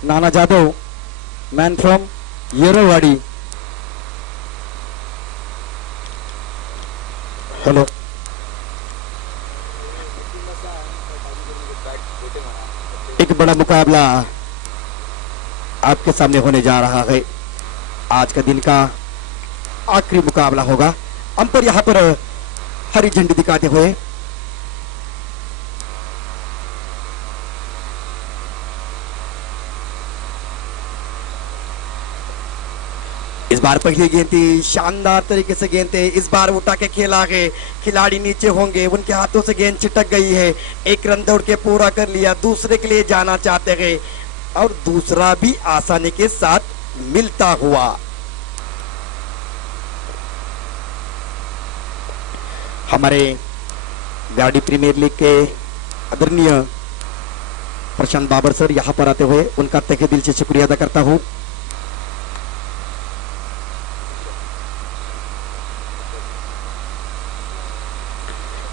Nana Jadav, man from Yerawadi. Hello. एक बड़ा मुकाबला आपके सामने होने जा रहा है। आज का दिन का आखिरी मुकाबला होगा। अंपायर यहाँ पर हरी झंडी दिखाते हुए इस बार पहली गेंद थी, शानदार तरीके से गेंद थे। इस बार उठा के खेला है, खिलाड़ी नीचे होंगे, उनके हाथों से गेंद चिटक गई है। एक रन दौड़ के पूरा कर लिया, दूसरे के लिए जाना चाहते हैं और दूसरा भी आसानी के साथ मिलता हुआ। हमारे गाड़ी प्रीमियर लीग के आदरणीय प्रशांत बाबर सर यहाँ पर आते हुए उनका तहे दिल से शुक्रिया अदा करता हूँ।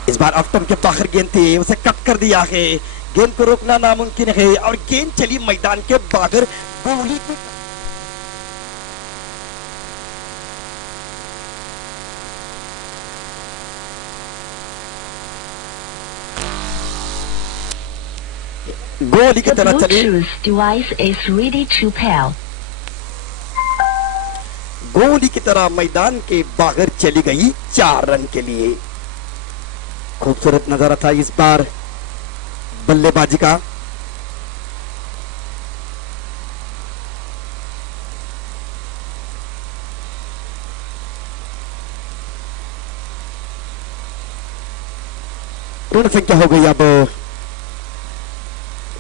इस बार ऑफ स्टंप के बाहर गेंद थी, उसे कट कर दिया है। गेंद को रोकना नामुमकिन है और गेंद चली मैदान के बाहर। गोली की तरह चली। गोली की तरह मैदान के बाहर चली गई 4 रन के लिए। खूबसूरत नजारा था इस बार बल्लेबाजी का। पूर्ण संख्या हो गई अब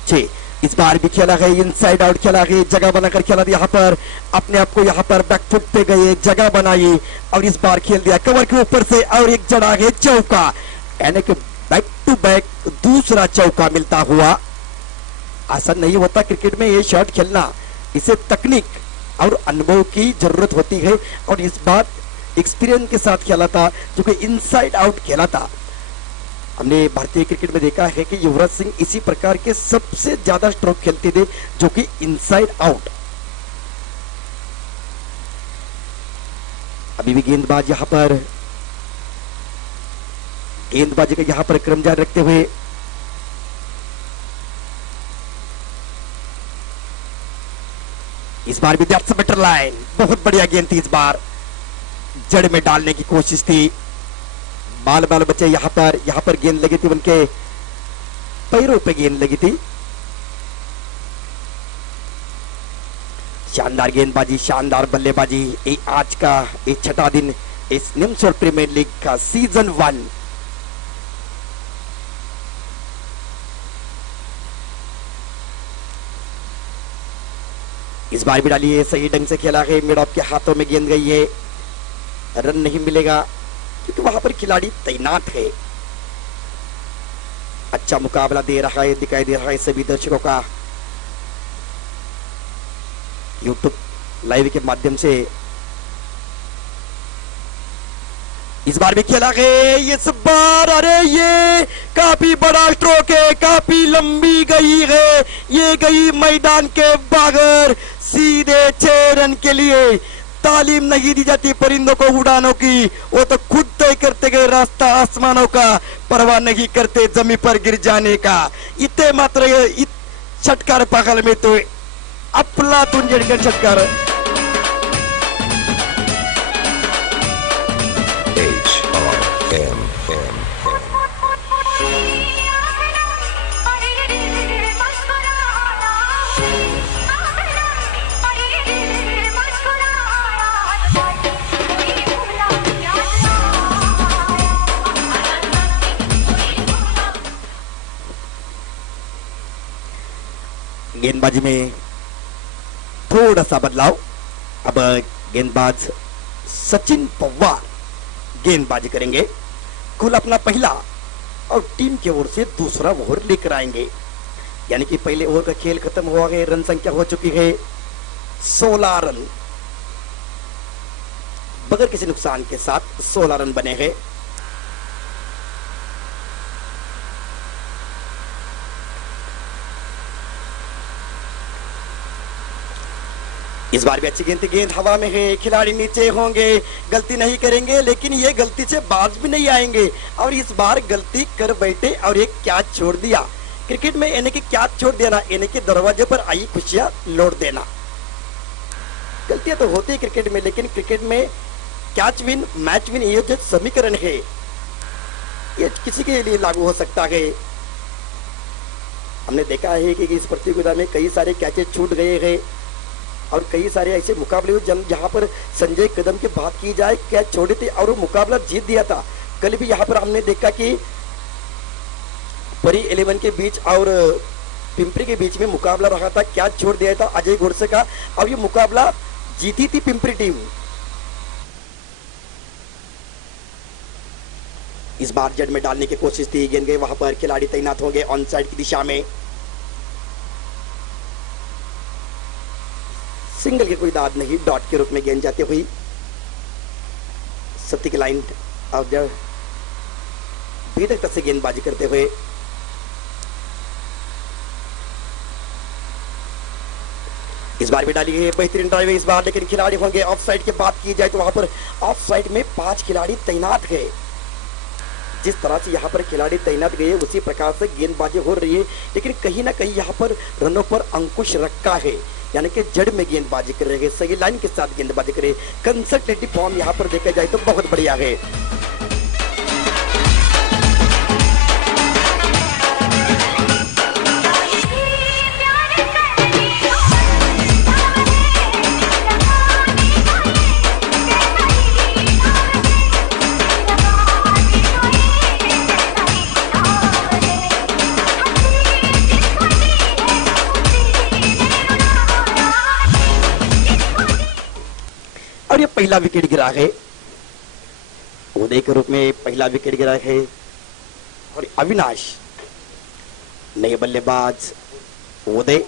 6। इस बार भी खेला है, इनसाइड आउट खेला है, जगह बनाकर खेला। यहाँ पर अपने आप को यहाँ पर बैकफुट पे गए, जगह बनाई और इस बार खेल दिया कवर के ऊपर से और एक जड़ा है चौका। यानी कि बैक टू बैक दूसरा चौका मिलता हुआ। आसान नहीं होता क्रिकेट में ये शॉट खेलना, इसे तकनीक और अनुभव की जरूरत होती है और इस बार एक्सपीरियंस के साथ खेला था, जो कि इनसाइड आउट खेला था। हमने भारतीय क्रिकेट में देखा है कि युवराज सिंह इसी प्रकार के सबसे ज्यादा स्ट्रोक खेलते थे, जो कि इनसाइड आउट। अभी भी गेंदबाज यहाँ पर गेंदबाजी का यहाँ पर क्रम जारी रखते हुए इस बार भी दैट्स अ बेटर लाइन। बहुत बढ़िया गेंद थी, इस बार जड़ में डालने की कोशिश थी। बाल बच्चे यहाँ पर गेंद लगी थी, उनके पैरों पे गेंद लगी थी। शानदार गेंदबाजी, शानदार बल्लेबाजी। आज का ये 6वां दिन इस निम्सोर प्रीमियर लीग का सीजन 1। इस बार भी डाली है, सही ढंग से खेला है। मिड ऑफ के हाथों में गेंद गई है, रन नहीं मिलेगा क्योंकि वहां पर खिलाड़ी तैनात है। अच्छा मुकाबला दे रहा है, दिखाई दे रहा है सभी दर्शकों का यूट्यूब लाइव के माध्यम से। इस बार भी खेला है, इस बार अरे ये काफी बड़ा स्ट्रोक है, काफी लंबी गई है, ये गई मैदान के बाहर सीधे 6 रन के लिए। तालीम नहीं दी जाती परिंदों को उड़ानों की, वो तो खुद तय करते गए रास्ता आसमानों का, परवाह नहीं करते जमीन पर गिर जाने का। इतने मात्र षटकार पागल में तो अफलातून जड़कर षटकार। गेंदबाजी में थोड़ा सा बदलाव। अब गेंदबाज सचिन पवार गेंदबाजी करेंगे। कुल अपना पहला और टीम की ओर से दूसरा ओवर लेकर आएंगे। यानी कि पहले ओवर का खेल खत्म हुआ है, रन संख्या हो चुकी है 16 रन। बगैर किसी नुकसान के साथ 16 रन बने हैं। इस बार भी अच्छी गेंद थी, गेंद हवा में है, खिलाड़ी नीचे होंगे, गलती नहीं करेंगे, लेकिन ये गलती से बाज भी नहीं आएंगे और इस बार गलती कर बैठे और एक कैच छोड़ दिया। क्रिकेट में यानी कि कैच छोड़ देना यानी कि दरवाजे पर आई खुशियां लौट देना। गलतियां तो होती है क्रिकेट में, लेकिन क्रिकेट में कैच विन मैच विन ये जो समीकरण है ये किसी के लिए लागू हो सकता है। हमने देखा है कि इस प्रतियोगिता में कई सारे कैचेस छूट गए हैं और कई सारे ऐसे मुकाबले हुए जहां पर संजय कदम की बात की जाए, कैच छोड़े थे और वो मुकाबला जीत दिया था। कल भी यहां पर हमने देखा कि परी 11 के बीच और पिंपरी के बीच में मुकाबला रहा था, कैच छोड़ दिया था अजय गोडसे का और ये मुकाबला जीती थी पिंपरी टीम। इस बार जड़ में डालने की कोशिश थी, गेंद गए वहां पर, खिलाड़ी तैनात होंगे ऑन साइड की दिशा में। सिंगल की कोई दाद नहीं, डॉट के रूप में गेंद जाती हुई सत्ती की लाइन और जब भीतर तक से गेंदबाजी करते हुए इस बार भी डाली है बेहतरीन ड्राइव इस बार, लेकिन खिलाड़ी होंगे ऑफ साइड की बात की जाए तो वहां पर ऑफ साइड में 5 खिलाड़ी तैनात है। जिस तरह से यहाँ पर खिलाड़ी तैनात गए उसी प्रकार से गेंदबाजी हो रही है, लेकिन कहीं ना कहीं यहाँ पर रनों पर अंकुश रखा है, यानी कि जड़ में गेंदबाजी कर रहे हैं, सही लाइन के साथ गेंदबाजी करे। कंसल्टेटिव फॉर्म यहाँ पर देखा जाए तो बहुत बढ़िया है। और ये पहला विकेट गिरा है, उदय के रूप में पहला विकेट गिरा है और अविनाश नए बल्लेबाज उदय।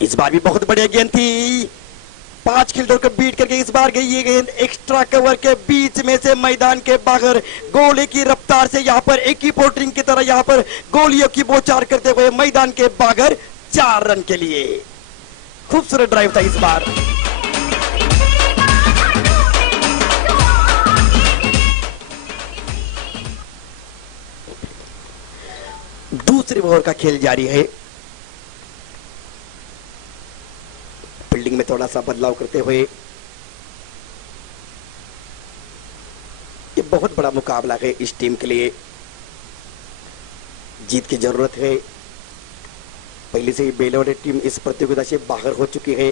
इस बार भी बहुत बढ़िया गेंद थी, 5 खिलाड़ियों को बीट करके इस बार गई ये गेंद एक्स्ट्रा कवर के बीच में से मैदान के बाहर गोले की रफ्तार से यहाँ पर एक ही पोर्टिंग की तरह यहाँ पर गोलियों की बौछार करते हुए मैदान के बाहर 4 रन के लिए। खूबसूरत ड्राइव था इस बार। दूसरे ओवर का खेल जारी है। फील्डिंग में थोड़ा सा बदलाव करते हुए ये बहुत बड़ा मुकाबला है इस टीम के लिए, जीत की जरूरत है। पहले से ही बेलोर टीम इस प्रतियोगिता से बाहर हो चुकी है।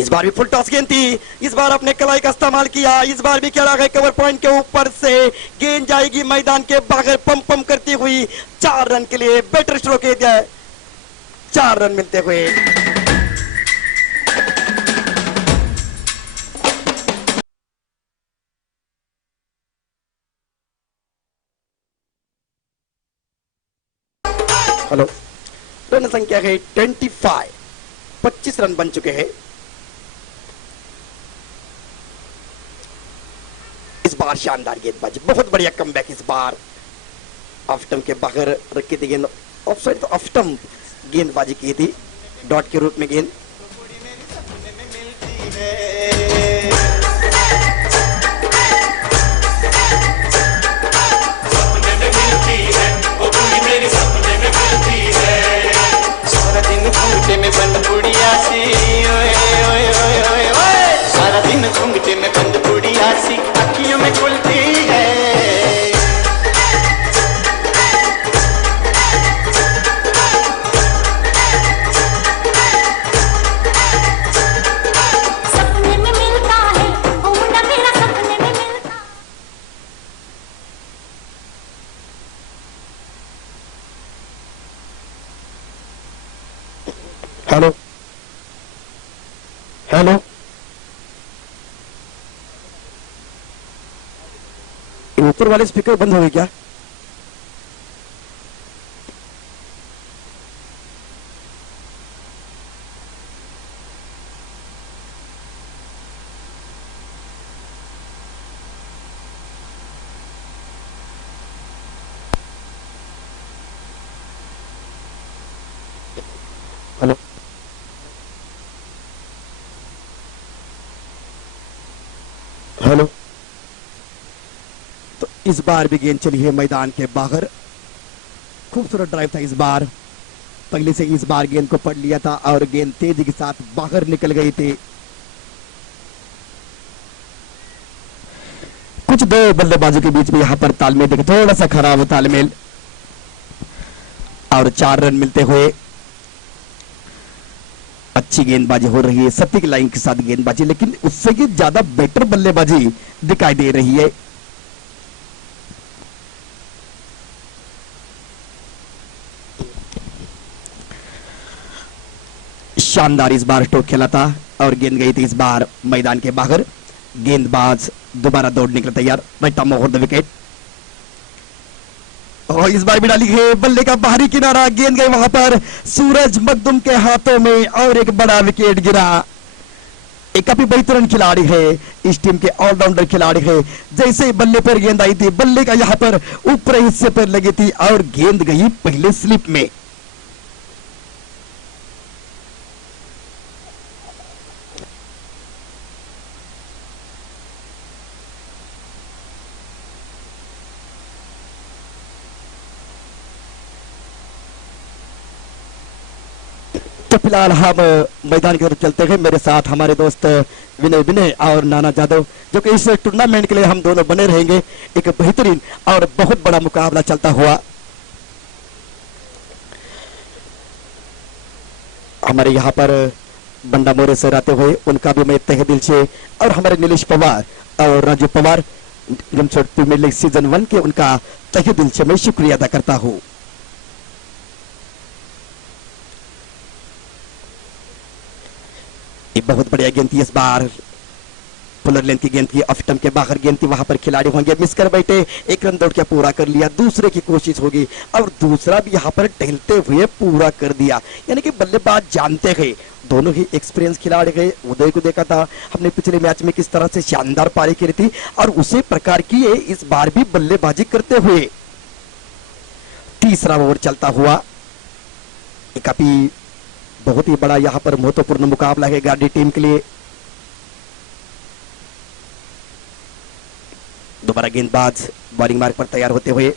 इस बार भी फुल टॉस गेंद थी, इस बार अपने कलाई का इस्तेमाल किया, इस बार भी खेला गया कवर पॉइंट के ऊपर से, गेंद जाएगी मैदान के बाहर पंप पंप करती हुई 4 रन के लिए। बेटर स्ट्रोक दिया, 4 रन मिलते हुए। हेलो, रन संख्या है 25, 25 रन बन चुके हैं। इस बार शानदार गेंदबाजी, बहुत बढ़िया कमबैक इस बार। ऑफ स्टंप के बाहर रखी थी गेंद, ऑफ साइड तो ऑफ स्टंप गेंदबाजी की थी, डॉट के रूप में गेंद। में बंद पुड़िया सी, ओए ओए ओए ओए ओए, सारा दिन घूंघटे में बंद पुड़िया सी अखियों में खुलती है। सपने में मिलता है वो मुन्ना मेरा, सपने में मिलता। हेलो हेलो, ऊपर वाले स्पीकर बंद हो गए क्या? Hello, hello. तो इस बार भी गेंद चली है मैदान के बाहर। खूबसूरत ड्राइव था इस बार, पहले से इस बार गेंद को पढ़ लिया था और गेंद तेजी के साथ बाहर निकल गई थी। कुछ दो बल्लेबाजों के बीच में यहाँ पर तालमेल देखिए, थोड़ा सा खराब तालमेल, और 4 रन मिलते हुए अच्छी गेंदबाजी हो रही है, सटीक लाइन के साथ गेंदबाजी, लेकिन उससे ये ज्यादा बेटर बल्लेबाजी दिखाई दे रही है। शानदार इस बार स्ट्रोक खेला था और गेंद गई थी इस बार मैदान के बाहर। गेंदबाज दोबारा दौड़ने के लिए तैयार, right arm over the wicket. और इस बार भी डाली है बल्ले का बाहरी किनारा, गेंद गई वहां पर सूरज मखदूम के हाथों में और एक बड़ा विकेट गिरा। एक काफी बेहतरीन खिलाड़ी है, इस टीम के ऑलराउंडर खिलाड़ी है। जैसे ही बल्ले पर गेंद आई थी, बल्ले का यहाँ पर ऊपरी हिस्से पर लगी थी और गेंद गई पहले स्लिप में। तो फिलहाल हम मैदान की तरफ चलते हैं। मेरे साथ हमारे दोस्त विनय विनय और नाना जादव, जो कि इस टूर्नामेंट के लिए हम दोनों बने रहेंगे। एक बेहतरीन और बहुत बड़ा मुकाबला चलता हुआ हमारे यहाँ पर बंडा मोरे सर आते हुए, उनका भी मैं तहे दिल से, और हमारे नीलेश पवार और Raju Pawar premier league season 1 के, उनका तहे दिल से मैं शुक्रिया अदा करता हूँ। एक बहुत बढ़िया गेंद थी इस बार, पुलर लेंथ की गेंद थी, ऑफ स्टंप के बाहर गेंद थी, वहां पर खिलाड़ी होंगे मिस कर बैठे। एक रन दौड़ के पूरा कर लिया, दूसरे की कोशिश होगी और दूसरा भी यहाँ पर टहलते हुए पूरा कर दिया। यानी कि बल्लेबाज जानते हैं, दोनों ही एक्सपीरियंस खिलाड़ी गए। उदय को देखा था हमने पिछले मैच में किस तरह से शानदार पारी करी थी, और उसी प्रकार की इस बार भी बल्लेबाजी करते हुए। तीसरा ओवर चलता हुआ, काफी बहुत ही बड़ा यहाँ पर महत्वपूर्ण मुकाबला है गाड़ी टीम के लिए। दोबारा गेंदबाज बॉलिंग मार्ग पर तैयार होते हुए,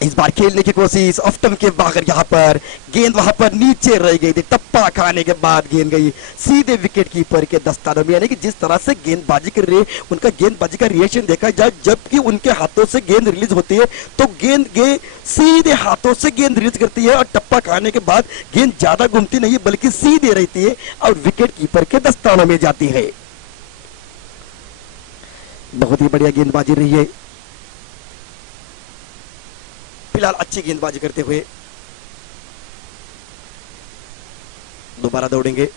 इस बार खेलने की कोशिश, ऑफ स्टंप के बाहर यहाँ पर गेंद वहां पर नीचे रह गई थी। टप्पा खाने के बाद गेंद गई सीधे विकेट कीपर के दस्तानों में। यानी कि जिस तरह से गेंदबाजी कर रहे, उनका गेंदबाजी का रिएक्शन देखा जाए, जबकि उनके हाथों से गेंद रिलीज होती है तो गेंद सीधे हाथों से गेंद रिलीज करती है, और टप्पा खाने के बाद गेंद ज्यादा घूमती नहीं बल्कि सीधे रहती है और विकेट कीपर के दस्तानों में जाती है। बहुत ही बढ़िया गेंदबाजी रही है। फिलहाल अच्छी गेंदबाजी करते हुए दोबारा दौड़ेंगे।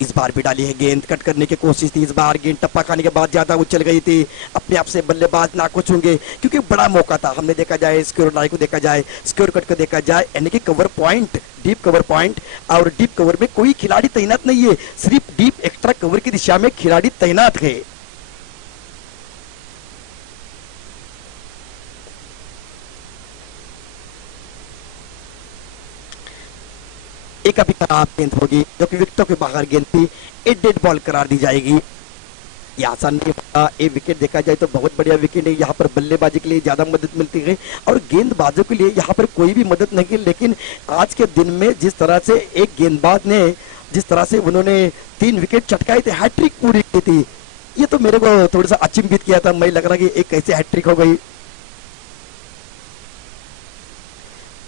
इस बार भी डाली है गेंद, कट करने की कोशिश थी। इस बार गेंद टप्पा खाने के बाद ज्यादा उछल गई थी। अपने आप से बल्लेबाज नाखुश होंगे, क्योंकि बड़ा मौका था। हमने देखा जाए स्क्योर लाइन को देखा जाए, स्क्योर कट को देखा जाए, यानी कि cover point, deep cover point, और डीप कवर में कोई खिलाड़ी तैनात नहीं है, सिर्फ डीप एक्स्ट्रा कवर की दिशा में खिलाड़ी तैनात है। एक अभी खराब गेंद होगी, जो कि विकेटों के बाहर गेंद थी, एक डेड बॉल करार दी जाएगी। ये आसान नहीं होगा। एक विकेट देखा जाए तो बहुत बढ़िया विकेट है। यहाँ पर बल्लेबाजी के लिए ज्यादा मदद मिलती है और गेंदबाजों के लिए यहाँ पर कोई भी मदद नहीं है। लेकिन आज के दिन में जिस तरह से एक गेंदबाज ने, जिस तरह से उन्होंने 3 विकेट चटकाए थे, हैट्रिक पूरी की थी, ये तो मेरे को थोड़ा सा अचंभित किया था। मैं लग रहा कि एक कैसे हैट्रिक हो गई।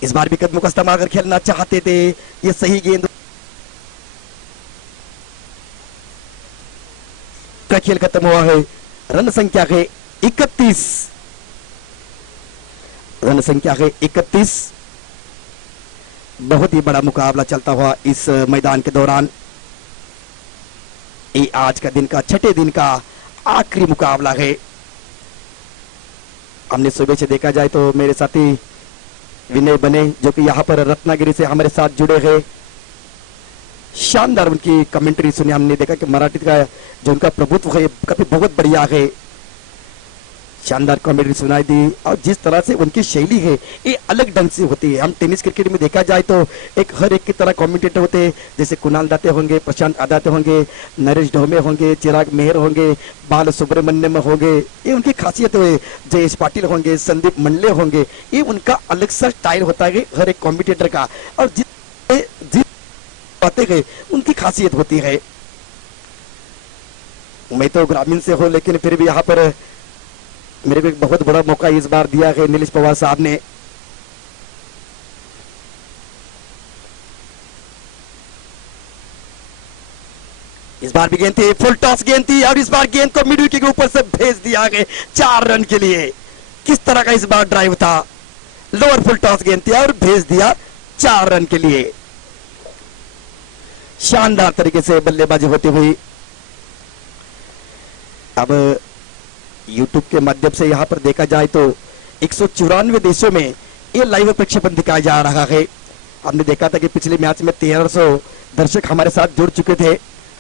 इस बार भी कदमों का इस्तेमाल कर खेलना चाहते थे, ये सही गेंद का खेल खत्म हुआ है। रन संख्या है 31, रन संख्या है 31। बहुत ही बड़ा मुकाबला चलता हुआ इस मैदान के दौरान। ये आज का दिन का, छठे दिन का आखिरी मुकाबला है। हमने सुबह से देखा जाए तो मेरे साथी विनय बने, जो कि यहाँ पर रत्नागिरी से हमारे साथ जुड़े हैं, शानदार उनकी कमेंट्री सुनी। हमने देखा कि मराठी का जो उनका प्रभुत्व है काफी बहुत बढ़िया है। शानदार कॉमेडी सुनाई दी और जिस तरह से उनकी शैली है ये अलग ढंग से होती है। हम टेनिस क्रिकेट में देखा जाए तो एक हर एक की तरह कमेंटेटर होते हैं, जैसे कुणाल दाते होंगे, प्रशांत आदाते होंगे, नरेश ढोमे होंगे, चिराग मेहर होंगे, बाल सुब्रमण्यम होंगे, ये उनकी खासियत है। जयेश पाटिल होंगे, संदीप मंडले होंगे, ये उनका अलग सा स्टाइल होता है हर एक कॉमेंटेटर का। और जिस बातें हैं उनकी खासियत होती है। मैं तो ग्रामीण से हूँ लेकिन फिर भी यहाँ पर मेरे को एक बहुत बड़ा मौका इस बार दिया है नीलेश पवार साहब ने। इस बार भी गेंद थी, फुल टॉस गेंद थी और इस बार गेंद को मिड विकेट के ऊपर से भेज दिया गया 4 रन के लिए। किस तरह का इस बार ड्राइव था, लोअर फुल टॉस गेंद थी और भेज दिया 4 रन के लिए। शानदार तरीके से बल्लेबाजी होती हुई। अब YouTube के माध्यम से यहाँ पर देखा जाए तो 194 देशों में ये लाइव प्रक्षेपण दिखाया जा रहा है। हमने देखा था कि पिछले मैच में 1300 दर्शक हमारे साथ जुड़ चुके थे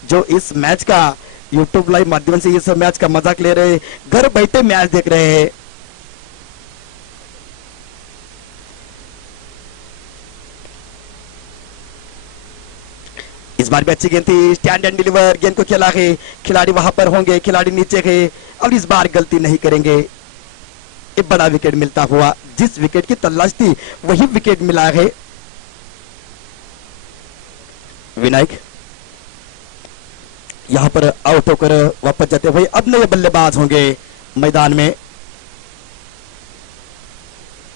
जो इस मैच का YouTube लाइव माध्यम से इस मैच का मजाक ले रहे, घर बैठे मैच देख रहे हैं। इस बार भी अच्छी गेंद थी, स्टैंड एंड डिलीवर, गेंद को खेला है, खिलाड़ी वहां पर होंगे, खिलाड़ी नीचे है और इस बार गलती नहीं करेंगे। एक बड़ा विकेट मिलता हुआ, जिस विकेट की तलाश थी वही विकेट मिला है। विनायक यहां पर आउट होकर वापस जाते हुए अब नए बल्लेबाज होंगे मैदान में।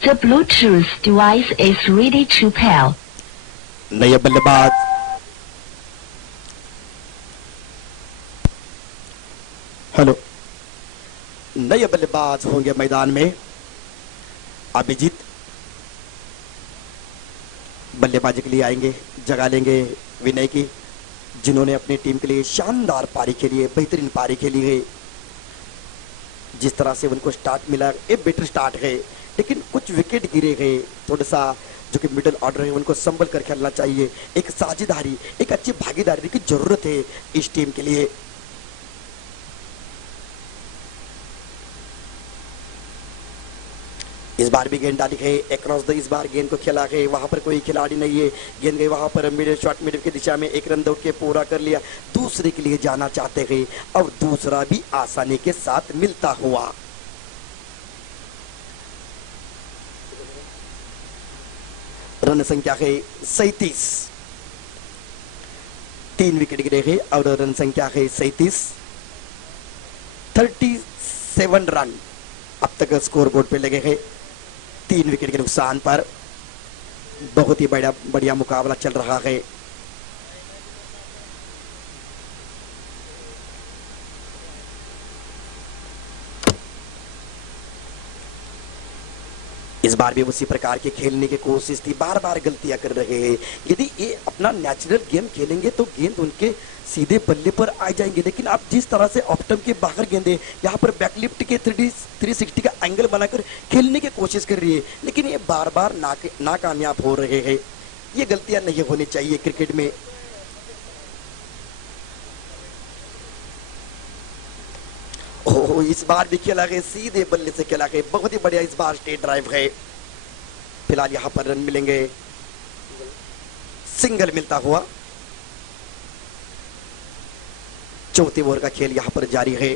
The Bluetooth device is ready to pair. नए बल्लेबाज हेलो, नए बल्लेबाज होंगे मैदान में। अभिजीत बल्लेबाजी के लिए आएंगे, जगह लेंगे विनय की, जिन्होंने अपनी टीम के लिए शानदार पारी खेली है, बेहतरीन पारी खेली है। जिस तरह से उनको स्टार्ट मिला एक बेटर स्टार्ट है, लेकिन कुछ विकेट गिरे गए। थोड़ा सा जो कि मिडिल ऑर्डर है उनको संभल कर खेलना चाहिए। एक साझेदारी, एक अच्छी भागीदारी की जरूरत है इस टीम के लिए। इस बार भी गेंद डाली है अक्रॉस द, इस बार गेंद को खेला है, वहां पर कोई खिलाड़ी नहीं है, गेंद गई वहां पर मिडिल शॉट मिडिल की दिशा में, एक रन दौड़ के पूरा कर लिया। दूसरे के लिए जाना चाहते हैं और दूसरा भी आसानी के साथ मिलता हुआ। रन संख्या है 37, 3 विकेट गिरे हैं और रन संख्या है 37, 37 रन अब तक स्कोर बोर्ड पे लगे हैं। 3 विकेट के नुकसान पर बहुत ही बढ़िया मुकाबला चल रहा है। इस बार भी उसी प्रकार के खेलने की कोशिश थी, बार बार गलतियां कर रहे हैं। यदि ये अपना नेचुरल गेम खेलेंगे तो गेंद उनके सीधे बल्ले पर आ जाएंगे, लेकिन आप जिस तरह से ऑफ स्टंप के बाहर गेंदे यहाँ पर बैकलिफ्ट के 360 का एंगल बनाकर खेलने की कोशिश कर रही है, लेकिन ये बार बार नाकामयाब हो रहे हैं। ये गलतियां नहीं होनी चाहिए क्रिकेट में। ओह, इस बार भी खेला गया, सीधे बल्ले से खेला गया, बहुत ही बढ़िया इस बार स्टेट ड्राइव है। फिलहाल यहाँ पर रन मिलेंगे, सिंगल मिलता हुआ। चौथे ओवर का खेल यहाँ पर जारी है।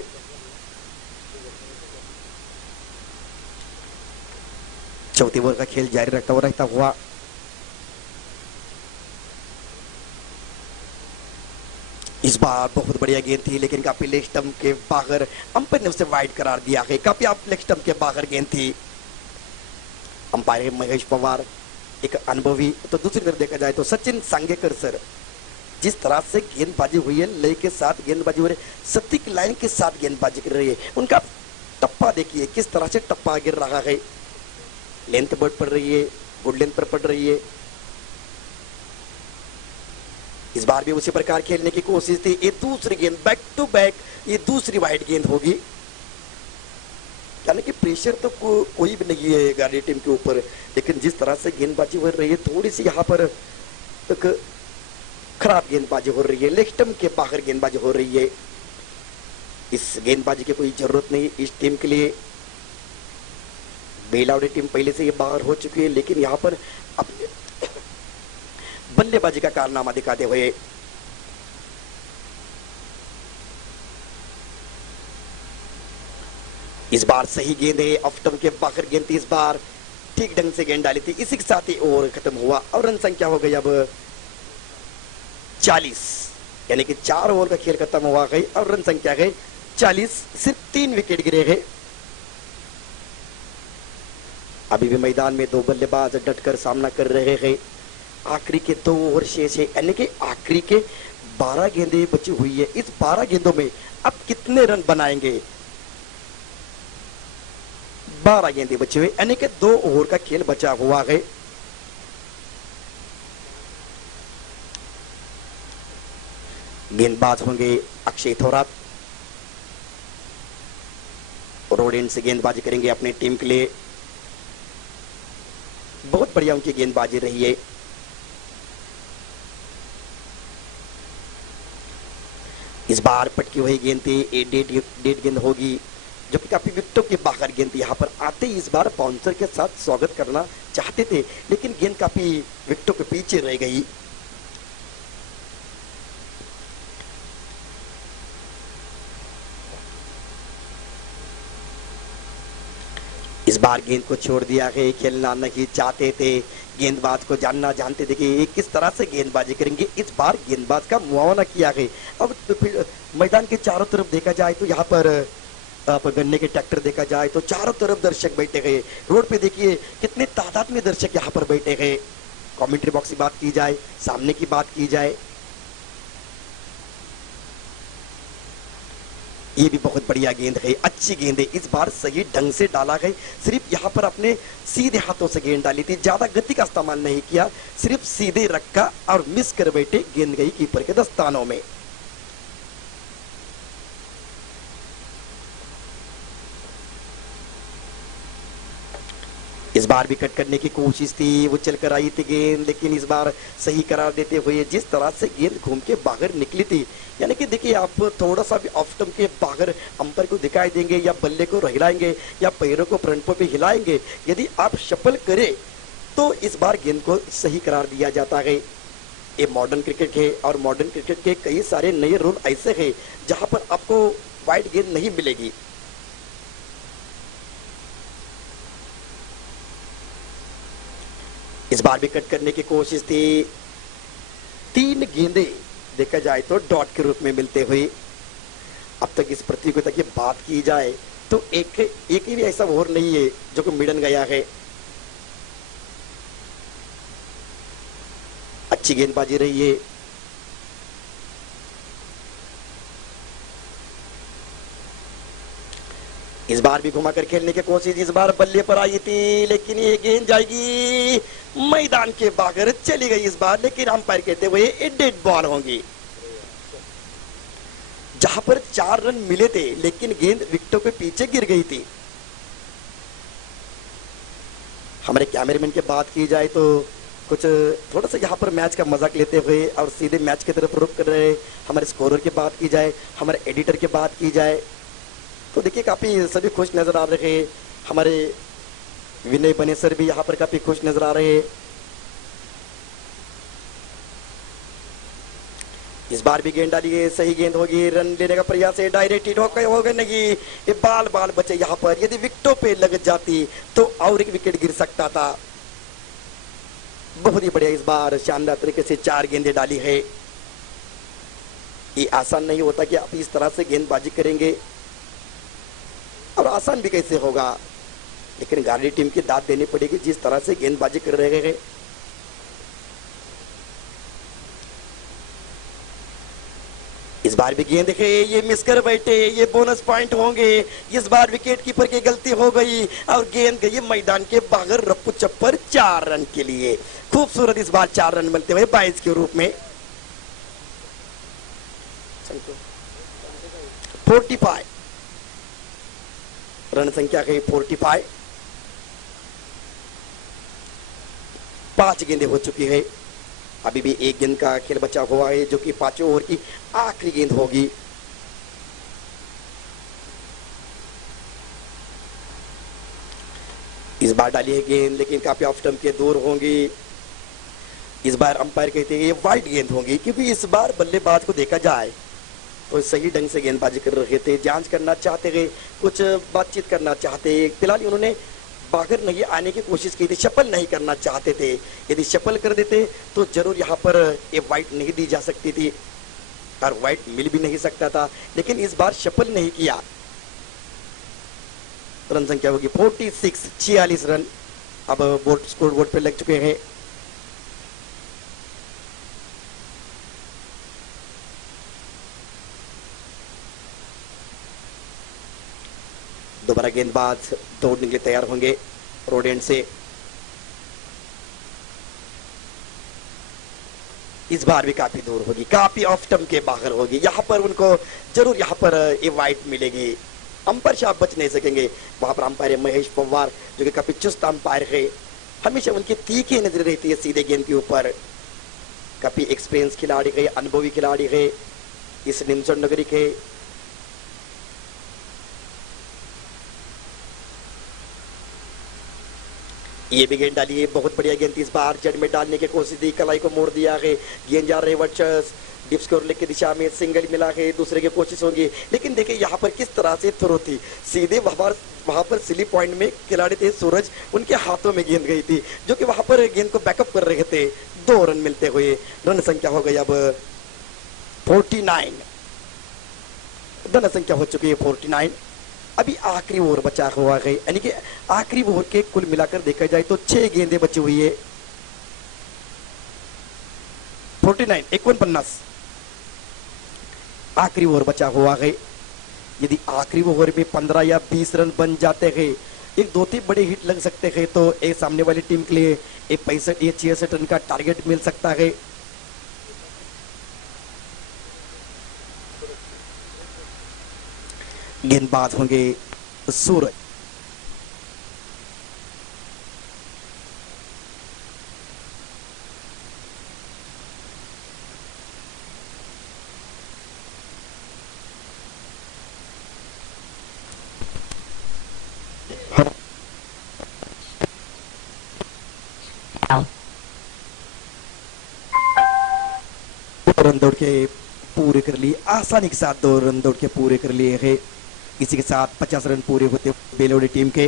चौथे ओवर का खेल जारी रहता हुआ। इस बार बहुत बढ़िया गेंद थी, लेकिन काफी लेग स्टंप के बाहर, अंपायर ने उसे वाइड करार दिया है। काफी आप लेग स्टंप के बाहर गेंद थी। अंपायर महेश पवार एक अनुभवी, तो दूसरी तरफ देखा जाए तो सचिन सांगेकर सर, जिस तरह से गेंदबाजी हुई है, लय के साथ गेंदबाजी हो रही है, सटीक लाइन के साथ गेंदबाजी कर रही है। उनका टप्पा देखिए किस तरह से टप्पा गिर रहा है, लेंथ बढ़ पड़ रही है, गुड लेंथ पर पड़ रही है। इस बार भी उसी प्रकार खेलने की कोशिश थी। ये दूसरी गेंद बैक टू बैक, ये दूसरी वाइड गेंद होगी। यानी कि प्रेशर तो कोई भी नहीं है गाड़ी टीम के ऊपर, लेकिन जिस तरह से गेंदबाजी हो रही है, थोड़ी सी यहाँ पर एक खराब गेंदबाजी हो रही है, लेग स्टंप के बाहर गेंदबाजी हो रही है। इस गेंदबाजी की कोई जरूरत नहीं इस टीम के लिए। बेलावड़ी टीम पहले से ये बाहर हो चुकी है, लेकिन यहाँ पर अपने बल्लेबाजी का कारनामा दिखाते हुए इस बार सही गेंद है, ऑफ स्टंप के बाहर गेंद थी, इस बार ठीक ढंग से गेंद डाली थी। इसी के साथ ही ओवर खत्म हुआ और रन संख्या हो गई अब 40, यानी कि 4 ओवर का खेल खत्म हुआ गई और रन संख्या गई 40। सिर्फ 3 विकेट गिरे हैं। अभी भी मैदान में 2 बल्लेबाज डटकर सामना कर रहे हैं। आखिरी के 2 ओवर शेष है, यानी कि आखिरी के 12 गेंदें बची हुई है। इस 12 गेंदों में अब कितने रन बनाएंगे? 12 गेंदें बची हुई, यानी कि 2 ओवर का खेल बचा हुआ है। गेंदबाज होंगे अक्षय थोरात, रोड एंड से गेंदबाजी करेंगे अपनी टीम के लिए। बहुत बढ़िया उनकी गेंदबाजी रही है। इस बार पटकी हुई गेंद थी, डेट गेंद होगी जो कि काफी विकेटों के बाहर गेंद थी। यहाँ पर आते ही इस बार बाउंसर के साथ स्वागत करना चाहते थे, लेकिन गेंद काफी विकेटों के पीछे रह गई। इस बार गेंद को छोड़ दिया है, खेलना नहीं चाहते थे। गेंदबाज को जानना जानते थे कि ये किस तरह से गेंदबाजी करेंगे। इस बार गेंदबाज का मुआवना किया है। अब तो फिर मैदान के चारों तरफ देखा जाए तो यहाँ पर आप गन्ने के ट्रैक्टर देखा जाए तो चारों तरफ दर्शक बैठे गए। रोड पे देखिए कितने तादाद में दर्शक यहाँ पर बैठे गए। कमेंट्री बॉक्स की बात की जाए, सामने की बात की जाए, ये भी बहुत बढ़िया गेंद है, अच्छी गेंद है। इस बार सही ढंग से डाला है। सिर्फ यहाँ पर अपने सीधे हाथों से गेंद डाली थी, ज्यादा गति का इस्तेमाल नहीं किया, सिर्फ सीधे रखा और मिस कर बैठे। गेंद गई कीपर के दस्तानों में। इस बार भी कट करने की कोशिश थी, वो चल कर आई थी गेंद, लेकिन इस बार सही करार देते हुए जिस तरह से गेंद घूम के बाहर निकली थी, यानी कि देखिए आप थोड़ा सा भी ऑफ स्टंप के बाहर अंपायर को दिखाई देंगे या बल्ले को हिलाएंगे या पैरों को फ्रंट पे हिलाएंगे, यदि आप शफल करें तो इस बार गेंद को सही करार दिया जाता है। ये मॉडर्न क्रिकेट है और मॉडर्न क्रिकेट के कई सारे नए रूल ऐसे हैं जहां पर आपको वाइड गेंद नहीं मिलेगी। इस बार भी कट करने की कोशिश थी, 3 गेंदें देखा जाए तो डॉट के रूप में मिलते हुए। अब तक इस प्रतियोगिता की बात की जाए तो एक ही भी ऐसा ओवर नहीं है जो कि मिडन गया है। अच्छी गेंदबाजी रही है। इस बार भी घुमाकर खेलने की कोशिश, इस बार बल्ले पर आई थी, लेकिन ये गेंद जाएगी मैदान के बाहर चली गई इस बार, लेकिन अंपायर कहते हुए ये डेड बॉल होंगी। जहां पर 4 रन मिले थे लेकिन गेंद विकेटों के पीछे गिर गई थी। हमारे कैमरामैन की बात की जाए तो कुछ थोड़ा सा यहाँ पर मैच का मजाक लेते हुए और सीधे मैच की तरफ रुख कर रहे। हमारे स्कोरर की बात की जाए, हमारे एडिटर की बात की जाए तो देखिए काफी सभी खुश नजर आ रहे हैं। हमारे विनय बने सर भी यहाँ पर काफी खुश नजर आ रहे हैं। इस बार भी गेंद डाली है, सही गेंद होगी, रन लेने का प्रयास है, डायरेक्ट हिट हो गए नहीं, ये बाल बचे यहाँ पर। यदि विकेटों पे लग जाती तो और एक विकेट गिर सकता था। बहुत ही बढ़िया इस बार शानदार तरीके से 4 गेंदें डाली है। ये आसान नहीं होता कि आप इस तरह से गेंदबाजी करेंगे, और आसान भी कैसे होगा, लेकिन गाड़ी टीम की दाद देनी पड़ेगी जिस तरह से गेंदबाजी कर रहे हैं। इस बार भी गेंद है, ये मिस कर बैठे, ये बोनस पॉइंट होंगे। इस बार विकेट कीपर की गलती हो गई और गेंद गई मैदान के बाहर रप्पू चप्पर 4 रन के लिए। खूबसूरत इस बार 4 रन मिलते हुए 22 के रूप में। 45 रन संख्या है 45। 5 गेंदें हो चुकी है, अभी भी 1 गेंद का खेल बचा हुआ है जो कि 5वें ओवर की आखिरी गेंद होगी। इस बार डाली है गेंद लेकिन काफी ऑफ स्टंप के दूर होंगी। इस बार अंपायर कहते हैं ये वाइड गेंद होंगी, क्योंकि इस बार बल्लेबाज को देखा जाए तो सही ढंग से गेंदबाजी कर रहे थे, जांच करना चाहते थे, कुछ बातचीत करना चाहते। फिलहाल उन्होंने बाहर नहीं आने की कोशिश की थी, शफल नहीं करना चाहते थे। यदि शफल कर देते तो जरूर यहाँ पर ये वाइड नहीं दी जा सकती थी और वाइड मिल भी नहीं सकता था, लेकिन इस बार शफल नहीं किया। रन संख्या होगी 46, 46 रन अब बोर्ड स्कोर बोर्ड पे लग चुके हैं। दोबारा गेंदबाज दौड़ने के लिए तैयार होंगे रोड एंड से। इस बार भी काफी दूर होगी, काफी ऑफ स्टंप के बाहर होगी। यहाँ पर उनको जरूर यहाँ पर ये वाइड मिलेगी, अंपायर से आप बच नहीं सकेंगे। वहां पर अंपायर है महेश पवार, जो कि काफी चुस्त अंपायर है, हमेशा उनकी तीखी नजर रहती है सीधे गेंद के ऊपर। काफी एक्सपीरियंस खिलाड़ी है, अनुभवी खिलाड़ी है इस निमसोड नगरी के। ये भी गेंद डाली है, बहुत बढ़िया गेंद इस बार जड़ में डालने की कोशिश दी, कलाई को मोड़ दिया है। गेंद जा रहे वर्चस डिप स्कोर की दिशा में, सिंगल मिला है, दूसरे की कोशिश होगी। लेकिन देखिए यहाँ पर किस तरह से थ्रो थी, सीधे वहां पर स्लिप पॉइंट में खिलाड़ी थे सूरज, उनके हाथों में गेंद गई थी, जो कि वहां पर गेंद को बैकअप कर रहे थे। 2 रन मिलते हुए रन संख्या हो गई अब 49, रन संख्या हो चुकी है 49। अभी आखिरी ओवर बचा हुआ है, यानी कि आखिरी ओवर के कुल मिलाकर देखा जाए तो 6 गेंदें बची हुई है। 49, 49 आखिरी ओवर बचा हुआ है। यदि आखिरी ओवर में 15 या 20 रन बन जाते हैं, एक 2-3 बड़े हिट लग सकते हैं, तो एक सामने वाली टीम के लिए एक 65 या 66 रन का टारगेट मिल सकता है। गेंदबाज होंगे सूरज। रन दौड़ के पूरे कर लिए, आसानी के साथ 2 रन दौड़ के पूरे कर लिए है। इसी के साथ 50 रन पूरे होते बेलोडी टीम के।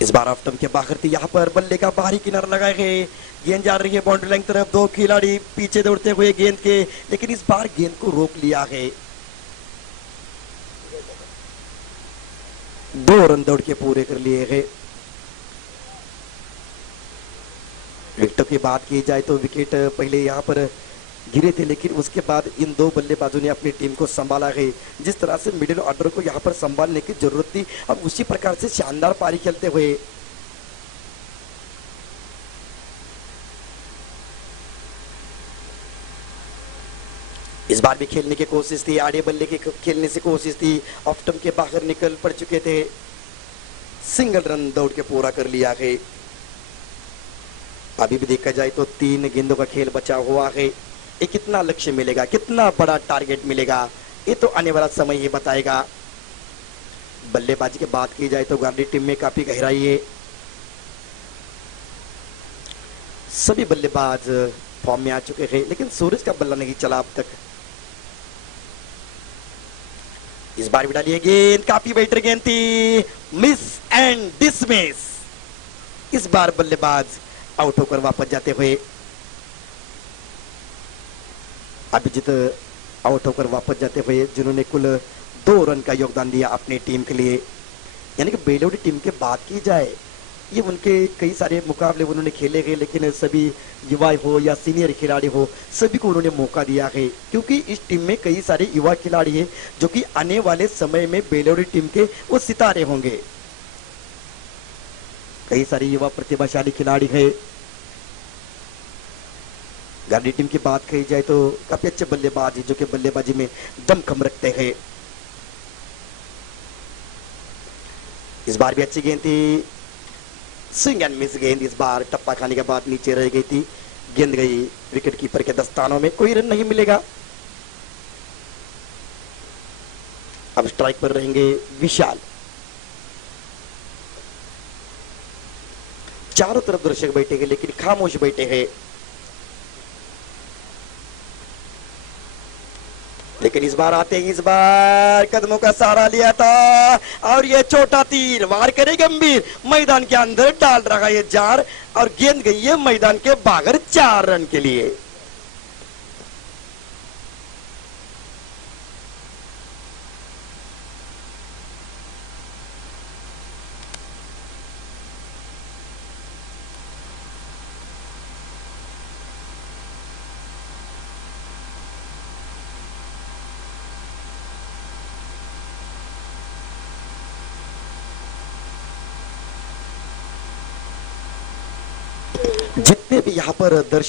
इस बार ऑफ स्टंप के बाहर थी, यहाँ पर बल्ले का बाहरी किनारा लगाए गए, गेंद जा रही है बाउंड्री लाइन तरफ। 2 खिलाड़ी पीछे दौड़ते हुए गेंद के, लेकिन इस बार गेंद को रोक लिया है। 2 रन दौड़ के पूरे कर लिए हैं। विकेटों की बात की जाए तो विकेट पहले यहाँ पर गिरे थे, लेकिन उसके बाद इन 2 बल्लेबाजों ने अपनी टीम को संभाला है। जिस तरह से मिडिल ऑर्डर को यहाँ पर संभालने की जरूरत थी, अब उसी प्रकार से शानदार पारी खेलते हुए इस बार भी खेलने की कोशिश थी, आड़े बल्ले की खेलने की कोशिश थी, ऑफ स्टंप के बाहर निकल पड़ चुके थे। सिंगल रन दौड़ के पूरा कर लिया है। अभी भी देखा जाए तो 3 गेंदों का खेल बचा हुआ है। ये कितना लक्ष्य मिलेगा, कितना बड़ा टारगेट मिलेगा, ये तो आने वाला समय ही बताएगा। बल्लेबाजी की बात की जाए तो गांधी टीम में काफी गहराई है, सभी बल्लेबाज फॉर्म में आ चुके हैं, लेकिन सूरज का बल्ला नहीं चला अब तक। इस बार भी डाली है गेंद, काफी बेटर गेंद थी, मिस एंड डिसमिस। इस बार बल्लेबाज आउट होकर वापस जाते हुए, अभिजीत आउट होकर वापस जाते हुए, जिन्होंने कुल 2 रन का योगदान दिया अपनी टीम के लिए। यानी कि बेलोडी टीम की बात की जाए, ये उनके कई सारे मुकाबले उन्होंने खेले गए, लेकिन सभी युवा हो या सीनियर खिलाड़ी हो, सभी को उन्होंने मौका दिया है, क्योंकि इस टीम में कई सारे युवा खिलाड़ी हैं जो कि आने वाले समय में बेलोडी टीम के वो सितारे होंगे। कई सारे युवा प्रतिभाशाली खिलाड़ी है। गांधी टीम की बात कही जाए तो काफी अच्छे बल्लेबाज हैं जो कि बल्लेबाजी में दमखम रखते हैं। इस बार भी अच्छी गेंद थी, स्विंग एंड मिस गेंद। इस बार टप्पा खाने के बाद नीचे रह गई थी, गेंद गई विकेट कीपर के दस्तानों में, कोई रन नहीं मिलेगा। अब स्ट्राइक पर रहेंगे विशाल। चारों तरफ दर्शक बैठे हैं लेकिन खामोश बैठे हैं, लेकिन इस बार आते ही इस बार कदमों का सहारा लिया था और ये छोटा तीर वार करे गंभीर, मैदान के अंदर डाल रहा है जार और गेंद गई है मैदान के बाहर 4 रन के लिए। जितने भी यहाँ पर दर्शक